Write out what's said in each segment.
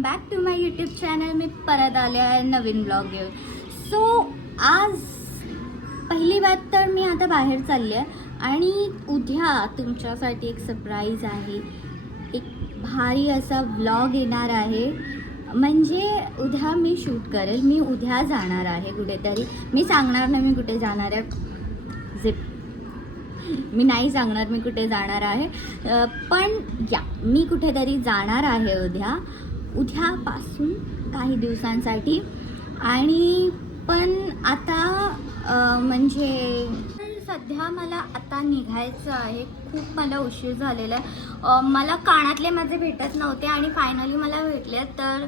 Welcome back to my YouTube channel. मी परत आले आहे नवीन ब्लॉग घेऊन. सो आज पहिली बात तर मी आता बाहेर चालले आहे आणि उद्या तुमच्यासाठी एक सरप्राईज आहे. एक भारी असा ब्लॉग येणार आहे. म्हणजे उद्या मी शूट करेल. मी उद्या जाणार आहे कुठेतरी. मी सांगणार नाही मी कुठे जाणार आहे. मी नाही सांगणार मी कुठे जाणार आहे. पण मी कुठेतरी जाणार आहे उद्यापासून काही दिवसांसाठी. आणि पण आता म्हणजे सध्या मला आता निघायचं आहे. खूप मला उशीर झालेला आहे. मला कानातले माझे भेटत नव्हते आणि फायनली मला भेटले. तर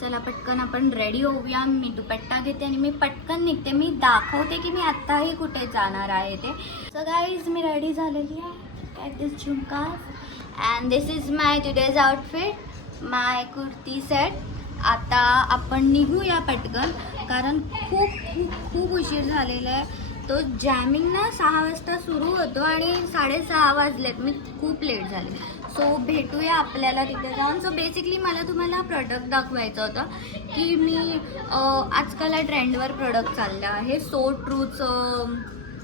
चला पटकन आपण रेडी होऊया. मी दुपट्टा घेते आणि मी पटकन निघते. मी दाखवते की मी आत्ताही कुठे जाणार आहे ते. सो गाईज मी रेडी झालेली आहे. ॲट दिस झुमका and this is my today's outfit, my kurti set. आता आपण निघूया पटकन कारण खूप खूप खूप उशीर झालेला आहे. तो जॅमिंग ना 6 वाजता सुरू होतो आणि 6:30 वाजलेत. मी खूप लेट झाले. सो भेटूया आपल्याला तिथे जाऊन. सो बेसिकली मला तुम्हाला प्रोडक्ट दाखवायचं होतं की मी आजकाल ट्रेंडवर प्रोडक्ट चाललं आहे. सो ट्रूचं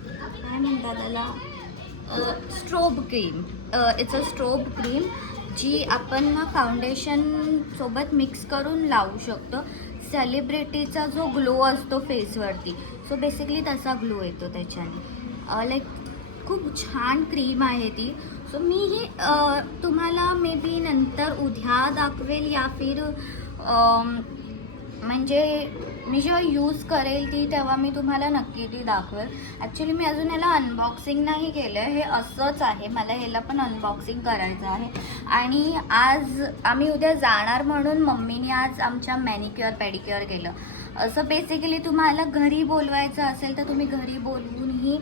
काय म्हणतात त्याला, strobe cream. It's a strobe cream जी आपण ना फाउंडेशन सोबत मिक्स करून लावू शकतो. सेलिब्रिटीचा जो ग्लो असतो फेसवरती, सो बेसिकली तसा ग्लो येतो त्याच्याने. लाईक खूप छान क्रीम आहे ती. सो मी ही तुम्हाला मे बी नंतर उद्या दाखवेल या फिर म्हणजे मी जेव्हा यूज करेल ती तेव्हा मी तुम्हाला नक्की ती दाखवेल. ॲक्च्युली मी अजून याला अनबॉक्सिंग नाही केलं आहे. हे असंच आहे. मला ह्याला पण अनबॉक्सिंग करायचं आहे. आणि आज आम्ही उद्या जाणार म्हणून मम्मीने आज आमच्या मॅनिक्युअर पेडिक्युअर केलं. असं बेसिकली तुम्हाला घरी बोलवायचं असेल तर तुम्ही घरी बोलवूनही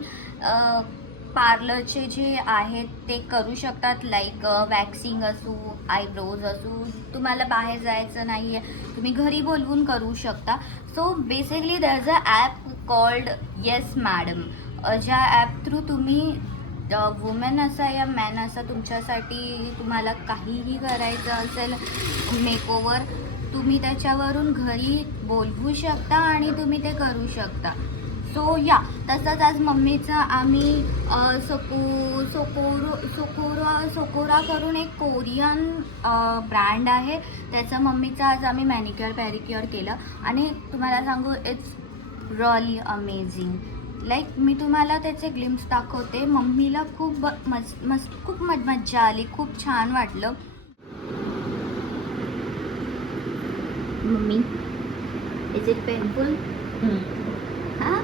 पार्लरचे जे आहेत ते करू शकतात. लाईक वॅक्सिंग असू, आयब्रोज असू. तुम्हाला बाहेर जायचं नाही आहे, तुम्ही घरी बोलवून करू शकता. So basically there is a app called yes madam. ज्या ॲप थ्रू तुम्ही वुमेन असा या मॅन असा तुमच्यासाठी तुम्हाला काहीही करायचं असेल मेकओव्हर, तुम्ही त्याच्यावरून घरी बोलवू शकता आणि तुम्ही ते करू शकता. सो तसंच आज मम्मीचा आम्ही सोकोरा करून एक कोरियन ब्रँड आहे त्याचं मम्मीचं आज आम्ही मॅनिक्युअर पॅरिक्युअर केलं. आणि तुम्हाला सांगू इट्स रिअली अमेझिंग. लाईक मी तुम्हाला त्याचे ग्लिम्स दाखवते. मम्मीला खूप खूप मज्जा आली. खूप छान वाटलं. Mummy is it painful? हां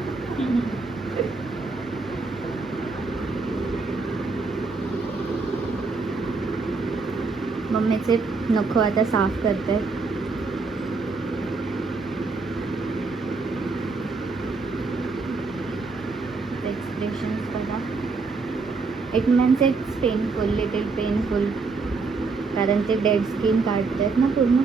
मम्मीचे नखं आता साफ करते. एक्सप्रेशन्स बघा. It means it's painful, little painful, कारण ते डेड स्किन काढतात ना पूर्ण.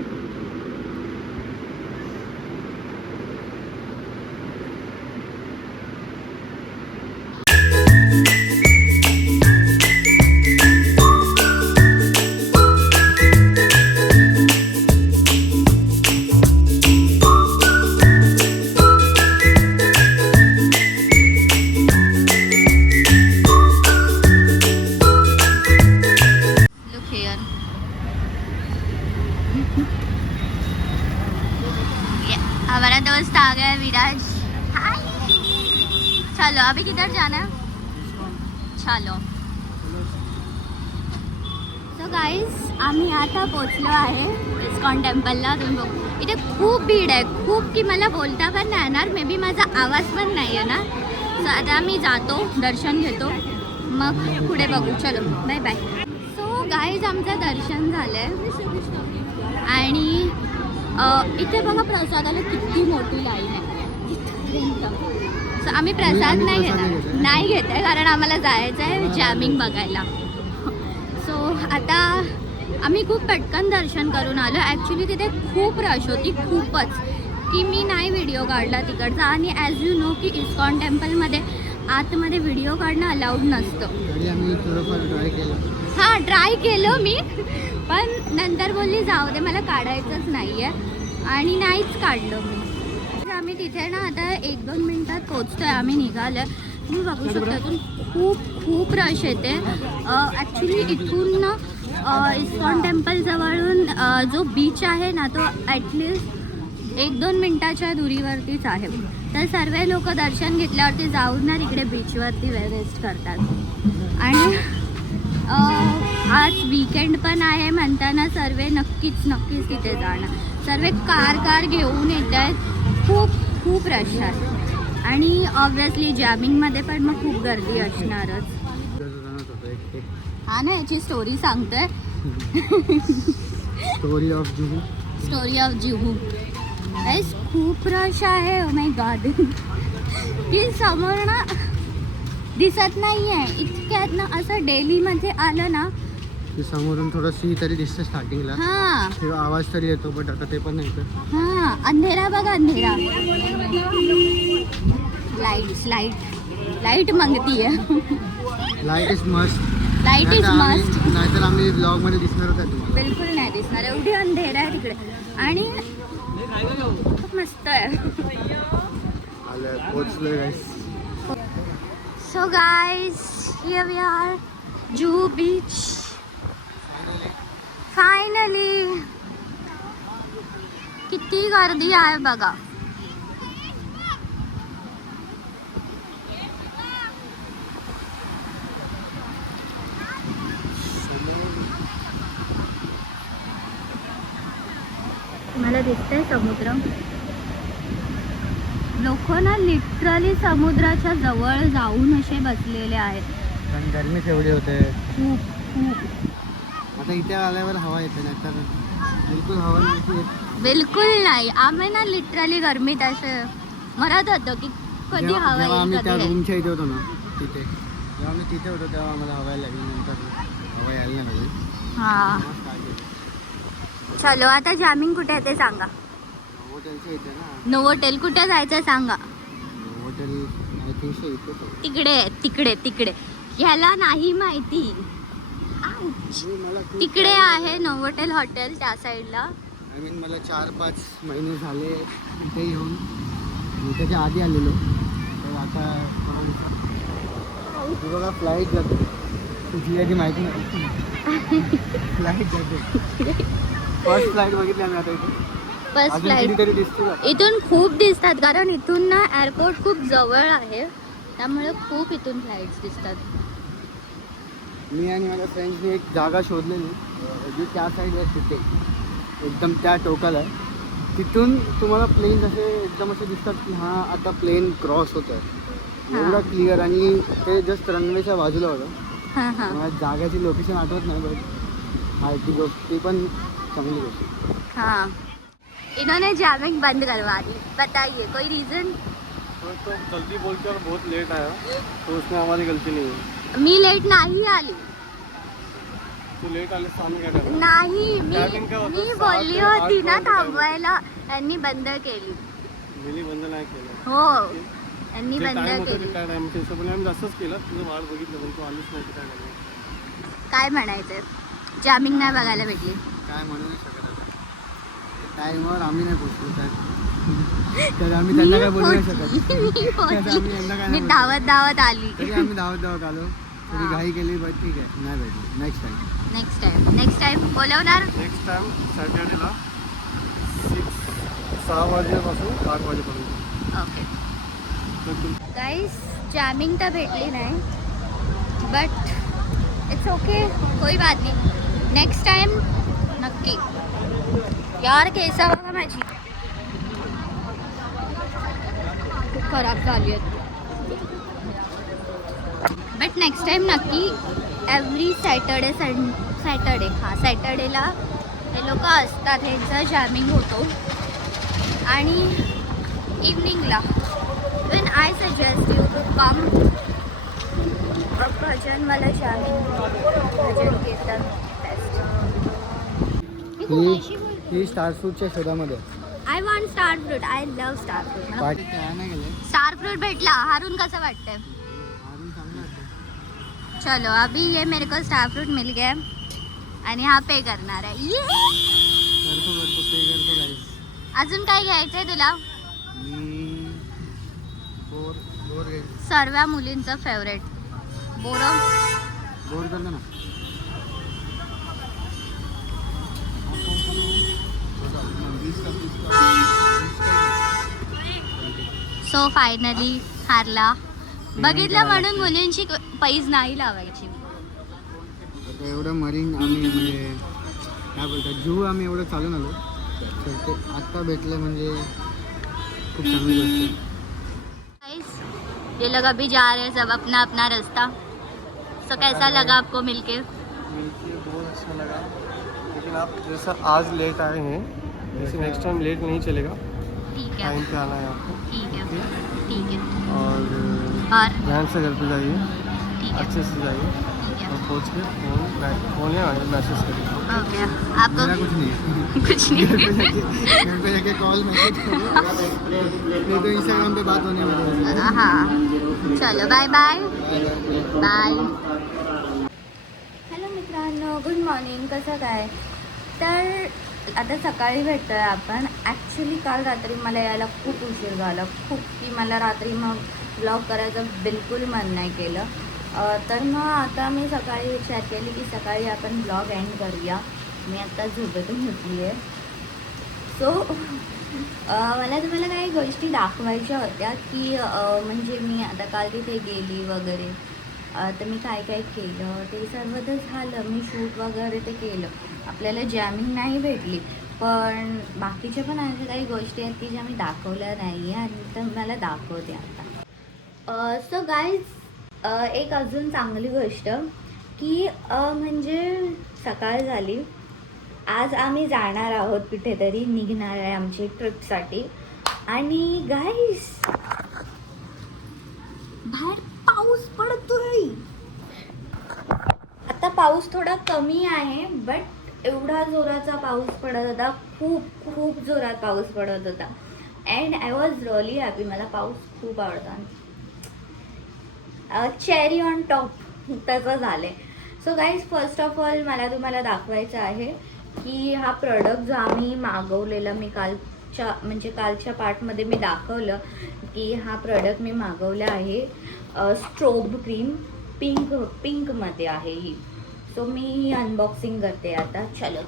हमारा दोस्त आ गया है विराज. हाय. चलो अभी किधर जाना है? चलो. सो गाईज आम्ही आता पोचलो आहे इस्कॉन टेम्पलला. तुम्ही बघू इथे खूप भीड आहे. खूप की मला बोलता पण नाही येणार. मे बी माझा आवाज पण नाही येणार. सो आता आम्ही जातो, दर्शन घेतो, मग पुढे बघू. चलो बाय बाय. सो गाईज आमचं दर्शन झालं आहे आणि इथे बघा प्रसादाला किती मोठी लाईन आहे इथपर्यंत. सो आम्ही प्रसाद नाही घेत आहे कारण आम्हाला जायचं आहे जॅमिंग बघायला. सो आता आम्ही खूप पटकन दर्शन करून आलो. ॲक्च्युली तिथे खूप रश होती, खूपच, की मी नाही व्हिडिओ काढला तिकडचा. आणि ॲज यू नो की इस्कॉन टेम्पलमध्ये आतमध्ये व्हिडिओ काढणं अलाउड नसतं. हां ट्राय केलं मी, पण नंतर बोलली जाऊ दे, मला काढायचंच नाही आहे आणि नाहीच काढलं मी. आम्ही तिथे ना आता 1-2 मिनटात पोचतोय. आम्ही निघालो. तुम्ही बघू शकता इथून खूप रश येते. ॲक्च्युली इथून ना इस्कॉन टेम्पल जवळून जो बीच आहे ना तो ॲटलिस्ट 1-2 मिनटाच्या दुरीवरतीच आहे. तर सर्व लोक दर्शन घेतल्यावरती जाऊन ना तिकडे बीचवरती रेस्ट करतात. आणि आज वीकेंड पण आहे म्हणताना सर्व नक्कीच तिथे जाणार. सर्व कार घेऊन येत आहेत. खूप रश आहे आणि ऑब्विसली जॅमिंगमध्ये पण मग खूप गर्दी असणारच. हा ना, याची स्टोरी सांगतोय. Story of Juhu. खूप रश आहे. Oh my God. की समोर ना दिसत नाहीये इतक्यात ना. असं डेलीमध्ये आलं ना की समोरून थोडं सी तरी दिसतं स्टार्टिंगला. हा, किंवा आवाज तरी येतो, बट आता ते पण नाही येत. हा, अंधेरा बघा, अंधेरा. लाईट मागतीये. Light is must. Light is must. नाहीतर आम्ही ब्लॉग मध्ये दिसणार होता तुम्हाला. बिलकुल नाही दिसणार. एवढी अंधेरा आहे तिकडे आणि खूप मस्त आहे. आलं, पोचलोय guys. So guys, here we are, Juhu beach. Finally. किती गर्दी आहे बघा. मला दिसतंय समुद्र. लोक ना लिटरली समुद्राच्या जवळ जाऊन असे बसलेले आहेत. पण गरमीच एवढी होते. खूप. आता इथे आल्यावर हवा येते, नाही तर बिलकुल हवा नाही. बिलकुल नाही. आम्ही ना लिटरली गरमीत असं मरत होतो की कधी हवा येईल. आम्ही त्या रूमच्या इथे होतो ना, तिथे जेव्हा आम्ही तिथे होतो तेव्हा आम्हाला हवा यायला लागली. नंतर हवा यायला नाही लागली. हा, चलो आता जामिंग कुठे आहे ते सांगा. हॉटेलच्या इथे ना. नोवोटेल कुठे जायचं सांगा. हॉटेल आय थिंक तिकडे तिकडे ह्याला नाही माहिती. तिकडे आहे नोवोटेल हॉटेल त्या साईडला. आय मीन मला 4-5 महिने झाले इथे येऊन. मी त्याच्या आधी आलेलो, तर आता बघा फ्लाईट जाते. तुझी आधी माहिती नाही. फ्लाईट जाते. फर्स्ट फ्लाईट बघितली आम्ही आता इथे. फर्स्ट फ्लाईट इथून खूप दिसतात कारण इथून ना एअरपोर्ट खूप जवळ आहे, त्यामुळे खूप इथून फ्लाईट्स दिसतात. मी आणि माझ्या फ्रेंड्सने एक जागा शोधलेली जी त्या साईडला तिथे एकदम त्या टोकाला आहे. तिथून तुम्हाला प्लेन असे एकदम असे दिसतात की हां आता प्लेन क्रॉस होत आहे. एवढं क्लिअर. आणि ते जस्ट रनवेच्या बाजूला होतं. मला जागाची लोकेशन आठवत नाही, बट हा ती गोष्ट ती पण चांगली गोष्ट. हाँ, इन्होंने जामिंग बंद करवा दी. बताइए कोई रीज़न? तो जल्दी बोलकर बहुत लेट आया, तो उसमें हमारी गलती नहीं है. मी लेट नाही आली. तू लेट आले तर आम्ही काय करणार? नाही, Timing काय होतं? मी 7 बोलली ते होती 8 ना पर्यंत थांबवायला. त्यांनी बंद केली. मिनी बंद नाही केलं. हो, त्यांनी जे बंद time होतं केली. ते काय टाइम त्याच्या पण आम्ही जास्तच केलं. तुझं वाट बघितलं पण तू आलीच नाही, तर काय करणार? काय म्हणायचंय, जामिंग नाही बघायला भेटली. काय म्हणू नाही शकत आता. टाईमवर आम्ही नाही पोचलो तर आम्ही त्यांना काय बोलू नाही शकत. मी धावत आली. तरी आम्ही धावत आलो. थोडी घाई केली, बट ठीक आहे, नाही भेटली. नेक्स्ट टाइम बोलवणार. नेक्स्ट टाइम सॅटर्डेला 6 वाजेपासून 8 वाजेपर्यंत. ओके गाईस, जामिंग तर भेटली नाही, बट इट्स ओके, कोई बात नाही. नेक्स्ट टाइम नक्की. यार केस बघा माझी खूप खराब झाली आहेत. बट नेक्स्ट टाइम नक्की. एव्हरी सॅटर्डे हा सॅटर्डेला हे लोक असतात, ह्यांचा जामिंग होतो. आणि इव्हनिंगला when I suggest you to come bhajan, मला जामिंग भजन कीर्तन बेस्ट. ही स्टार फ्रूटच्या शोधामध्ये. I want star fruit. I love star fruit. Party नाही गेले. स्टार फ्रूट भेटला. हारून कसं वाटतंय? चलो अभी ये मेरे को स्टार फ्रूट मिल गया. आणि हा पे करणार आहे. करतो पे करतो गाईस. अजून काय घ्यायचंय तुला? मी बोर सर्व मुलींचं फेवरेट बोर करतो ना. सो फायनली हारला. बघितलं म्हणून मुलींची पैज नाही लावायची. आता एवढं मरीन आम्ही म्हणजे काय बोलतात जू आम्ही एवढं चालून आलो तर ते आत्ता भेटलं म्हणजे खूप चांगली गोष्ट आहे. ये लोग अभी जा रहे हैं सब अपना अपना रास्ता. सो कैसा लगा आपको मिलके? मुझे बहुत अच्छा लगा, लेकिन आप जैसा आज लेट आए हैं वैसे नेक्स्ट टाइम लेट नहीं चलेगा. ठीक है टाइम पे आना है आपको. ठीक है ठीक है. और ध्यान से घर पे जाइए, ठीक है अच्छे से जाइए ठीक है. और पहुँच के फ़ोन या मैसेज करिए. ओके आपको मेरा कुछ नहीं है. कुछ नहीं. घर पे जाके कॉल मैसेज करो नहीं तो इंस्टाग्राम पे बात होने वाली है. हां चलो बाय बाय बाय. हॅलो मित्रांनो, गुड मॉर्निंग. कसं काय? तर आता सकाळी भेटतोय आपण. ॲक्च्युली काल रात्री मला यायला खूप उशीर झाला, की मला रात्री मग ब्लॉग करायचं बिलकुल मन नाही केलं. तर मग आता मी सकाळी विचार केली की सकाळी आपण ब्लॉग एंड करूया. मी आता झोपेतून उठली आहे. सो मला तुम्हाला काही गोष्टी दाखवायच्या होत्या की म्हणजे मी आता काल तिथे गेली वगैरे, तर मी काय काय केलं ते सर्व तर झालं. मी शूट वगैरे ते केलं. आपल्याला जॅमिंग नाही भेटली, पण बाकीच्या पण अशा काही गोष्टी आहेत की ज्या मी दाखवल्या नाही आहे आणि तर मला दाखवते आता. सो गाईज एक अजून चांगली गोष्ट की म्हणजे सकाळ झाली. आज आम्ही जाणार आहोत कुठेतरी, निघणार आहे आमची ट्रिपसाठी. आणि गाईज बाहेर पाऊस पडतोय. आता पाऊस थोडा कमी आहे, बट एवढा जोराचा पाऊस पडत होता, खूप खूप जोरात पाऊस पडत होता. And I was really happy. मला पाऊस खूप आवडतो. चेरी ऑन टॉप तसं झालं आहे. So guys first of all मला तुम्हाला दाखवायचं आहे की हा प्रोडक्ट जो आम्ही मागवलेला, मी कालच्या पार्टमध्ये मी दाखवलं की हा प्रोडक्ट मी मागवला आहे. स्ट्रोब क्रीम पिंकमध्ये आहे ही. सो मी ही अनबॉक्सिंग करते आता. चलो.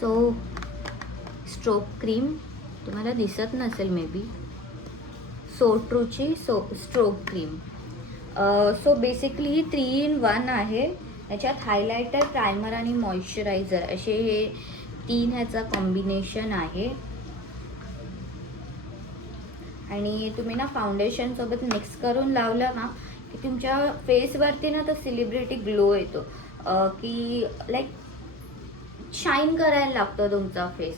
सो स्ट्रोब क्रीम तुम्हाला दिसत नसेल मे बी. सोट्रूची स्ट्रोब क्रीम. सो बेसिकली ही 3-in-1 आहे. याच्यात हायलायटर, प्रायमर आणि मॉइश्चरायझर असे हे 3 ह्याचा कॉम्बिनेशन आहे. आणि तुम्ही ना फाउंडेशनसोबत मिक्स करून लावलं ना की तुमच्या फेसवरती ना तो सेलिब्रिटी ग्लो येतो, की लाईक शाईन करायला लागतो तुमचा फेस.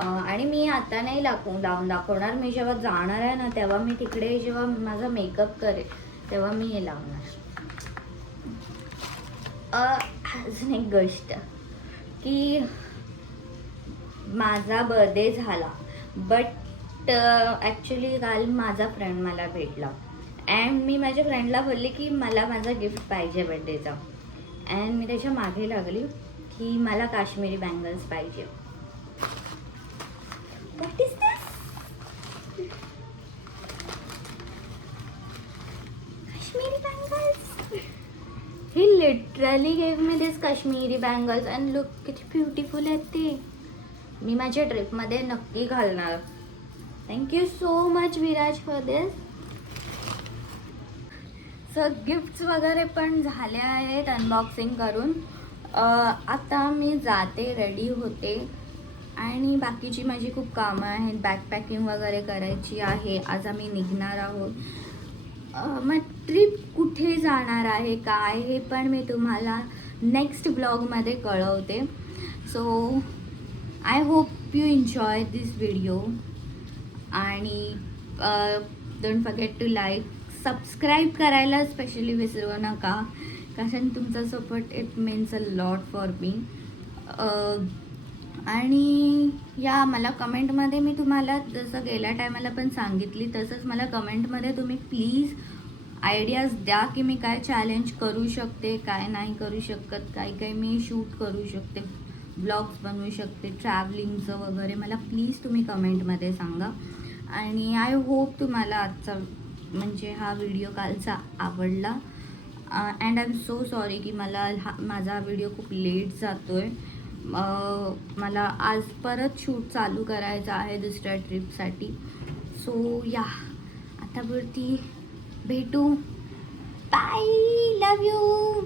आणि मी आता नाही लावून दाखवणार. मी जेव्हा जाणार आहे ना तेव्हा मी तिकडे जेव्हा माझा मेकअप करेल तेव्हा मी हे लावणार. अजून एक गोष्ट की माझा बर्थडे झाला, बट ॲक्च्युली काल माझा फ्रेंड मला भेटला अँड मी माझ्या फ्रेंडला बोलले की मला माझा गिफ्ट पाहिजे बर्थडेचा. अँड मी त्याच्या मागे लागली की मला काश्मीरी बँगल्स पाहिजे. What is this? Kashmiri bangles. He literally gave me this Kashmiri bangles and look किती ब्युटिफुल आहेत ते. मी माझ्या ट्रिपमध्ये नक्की घालणार. Thank you so much Viraj for this. So gifts वगैरे पण झाले आहेत अनबॉक्सिंग करून. आता मी जाते, रेडी होते आणि बाकीची माझी खूप कामं आहेत. बॅकपॅकिंग वगैरे करायची आहे. आज आम्ही निघणार आहोत. मग ट्रिप कुठे जाणार आहे काय हे पण मी तुम्हाला नेक्स्ट ब्लॉगमध्ये कळवते. So I hope you enjoy this video आणि don't forget to like, subscribe करायला स्पेशली विसरू नका, कारण तुमचा support it means a lot for me. आणि या मला कमेंटमध्ये मी तुम्हाला जसं गेल्या टायमाला पण सांगितली तसंच मला कमेंटमध्ये तुम्ही प्लीज आयडियाज द्या की मी काय चॅलेंज करू शकते, काय नाही करू शकत, काही मी शूट करू शकते, ब्लॉग्स बनवू शकते, ट्रॅव्हलिंगचं वगैरे. मला प्लीज तुम्ही कमेंटमध्ये सांगा. आणि आय होप तुम्हाला आजचा म्हणजे हा व्हिडिओ कालचा आवडला. And I am so sorry की माझा व्हिडिओ खूप लेट जातो आहे. मला आज परत शूट चालू करायचं आहे दुसऱ्या ट्रिपसाठी. सो या आतापुरती भेटू. Bye, love you.